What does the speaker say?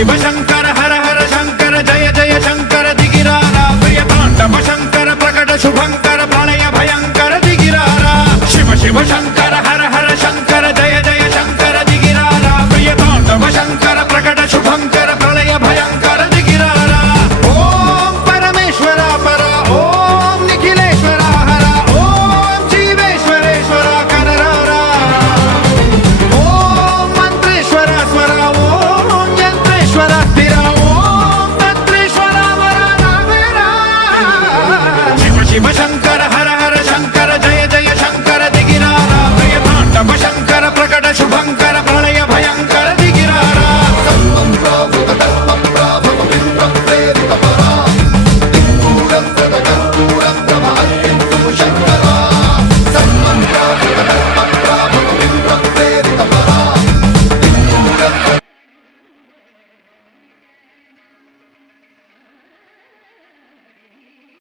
शिव शंकर हर हर शंकर जय जय शंकर दिगिरारा प्रिय तांडव शंकर प्रकट शुभंकर प्रलय भयंकर दिगिरारा शिव शिव शंकर